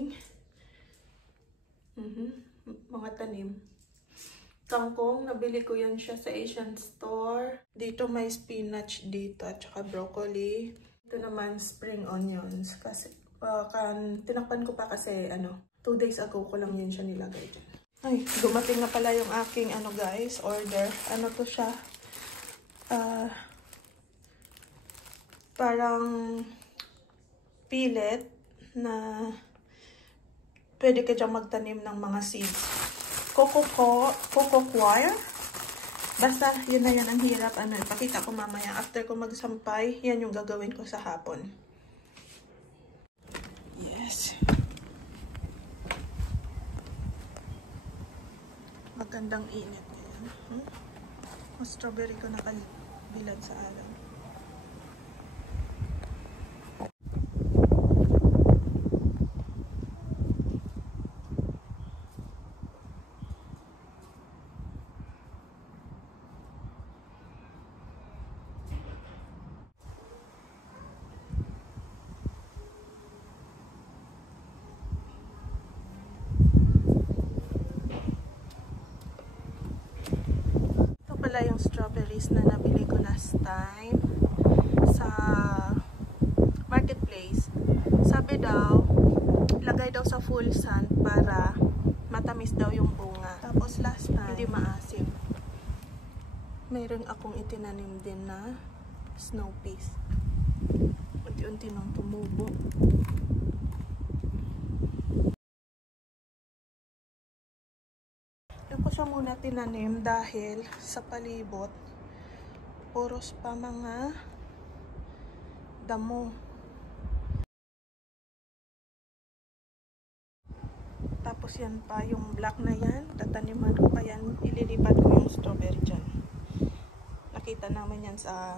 aking mga tanim. Kangkong, nabili ko yan siya sa Asian store. Dito may spinach dito at saka broccoli. Ito naman spring onions. Kasi, tinakpan ko pa kasi 2 days ago ko lang yun siya nilagay dyan. Ay, dumating na pala yung aking guys, order. Ano to siya? Parang pillet na pwede ka dyan magtanim ng mga seeds. Coco coir. Basta, yun na yan ang hirap. Ipakita ko mamaya. After ko magsampay, yan yung gagawin ko sa hapon. Yes. Magandang init ngayon. Strawberry ko nakabilad sa araw. Wala yung strawberries na nabili ko last time sa marketplace. Sabi daw, lagay daw sa full sun para matamis daw yung bunga. Tapos last time, hindi maasim. Mayroon akong itinanim din na snow peas. Unti-unti nang tumubo. Yung ko siya muna tinanim dahil sa palibot puros pa mga damo. Tapos yan pa, yung black na yan, tataniman ko pa yan, ililipat ko yung strawberry dyan. Nakita namin yan sa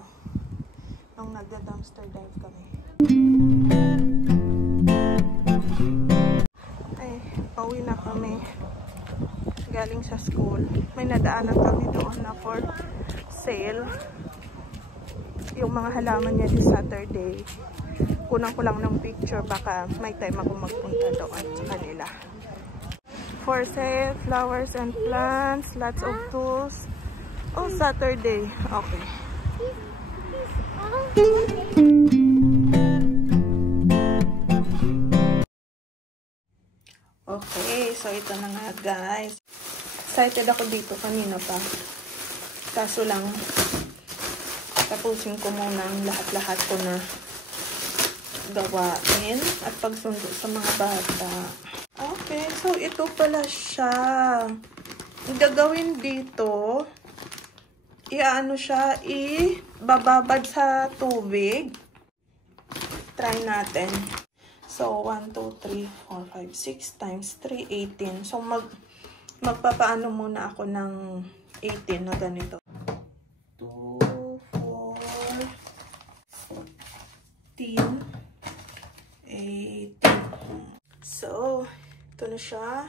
nung nagda-dumpster dive kami. Ay, pauwi na kami galing sa school. May nadaanan kami doon na for sale. Yung mga halaman niya this Saturday. Kunang ko lang ng picture, baka may time ako magpunta doon sa kanila. For sale, flowers and plants, lots of tools. Oh, Saturday. Okay. Okay, so ito na nga guys. Excited ako dito kanina pa. Kaso lang, tapusin ko muna ang lahat-lahat ko na gawain at pagsundo sa mga bata. Okay, so ito pala siya. Ang gagawin dito, iaano siya, ibababad sa tubig. Try natin. So, 1, 2, 3, 4, 5, 6 times 3, 18. So, magpapaano muna ako ng 18 na ganito. 2, 4, 14, 18. So, ito na siya.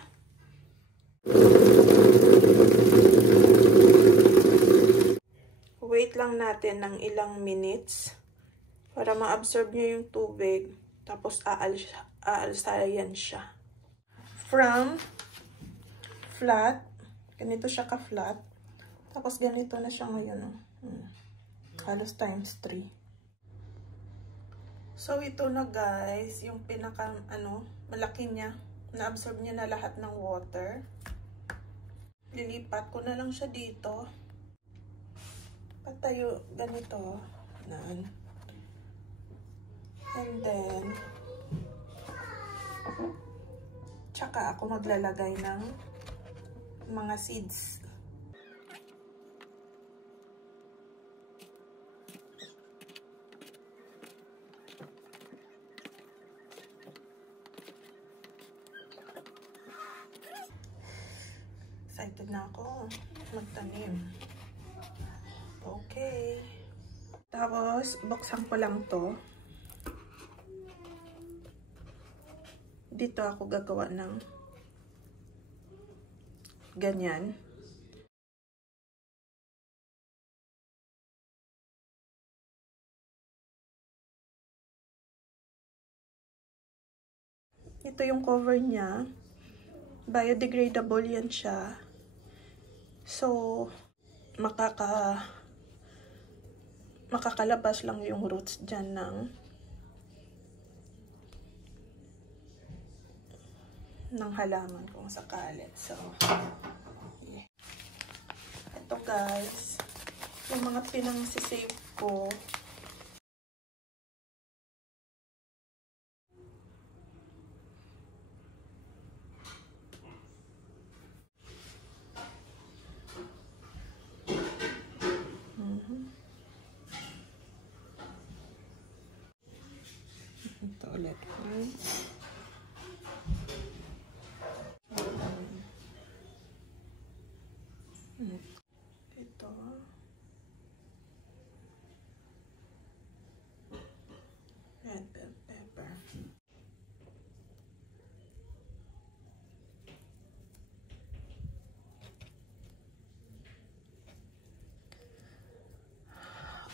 Wait lang natin ng ilang minutes para ma-absorb niya yung tubig. Tapos aalsayan siya. From flat, ganito siya ka-flat. Tapos ganito na siya ngayon. Halos times 3. So ito na guys, yung pinaka malaki niya. Na-absorb niya na lahat ng water. Lilipat ko na lang siya dito. Patayo ganito. And then, tsaka ako maglalagay ng mga seeds. Excited na ako magtanim. Okay. Tapos, buksan ko lang to. Dito ako gagawa ng ganyan. Ito yung cover niya. Biodegradable yan siya. So, makakalabas lang yung roots dyan ng halaman kung sakali. So, yeah. Ito guys, yung mga pinang-save ko. Ito ulit. Ito. Red bell pepper.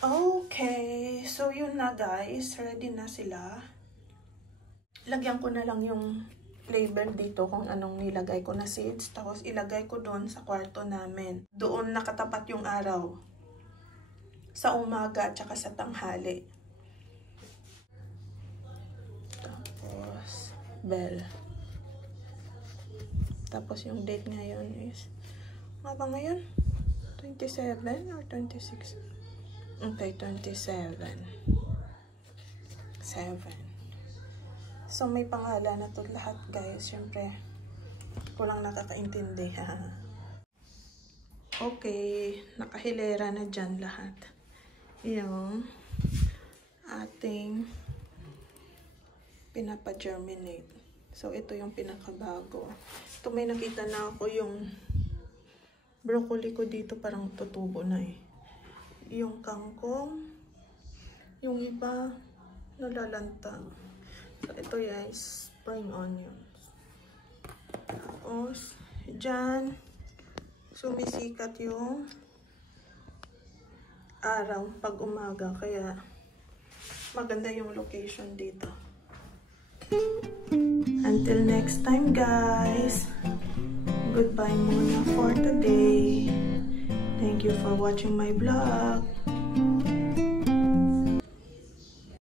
Okay. So, yun na guys. Ready na sila. Lagyan ko na lang yung flavor dito kung anong nilagay ko na seeds. Tapos ilagay ko doon sa kwarto namin. Doon nakatapat yung araw. Sa umaga at saka sa tanghali. Tapos bell. Tapos yung date ngayon is, ano ba ngayon? 27 or 26? Okay, 27. 7. So, may pangalan na to lahat, guys. Siyempre, kulang nakakaintindi. Okay, nakahilera na dyan lahat. Yung ating pinapa-germinate. So, ito yung pinakabago. Ito, may nakita na ako yung broccoli ko dito parang tutubo na eh. Yung kangkong, yung iba, nalalantang. So, ito guys, spring onions. Tapos, dyan, sumisikat yung araw pag umaga. Kaya, maganda yung location dito. Until next time, guys. Goodbye muna for today. Thank you for watching my vlog.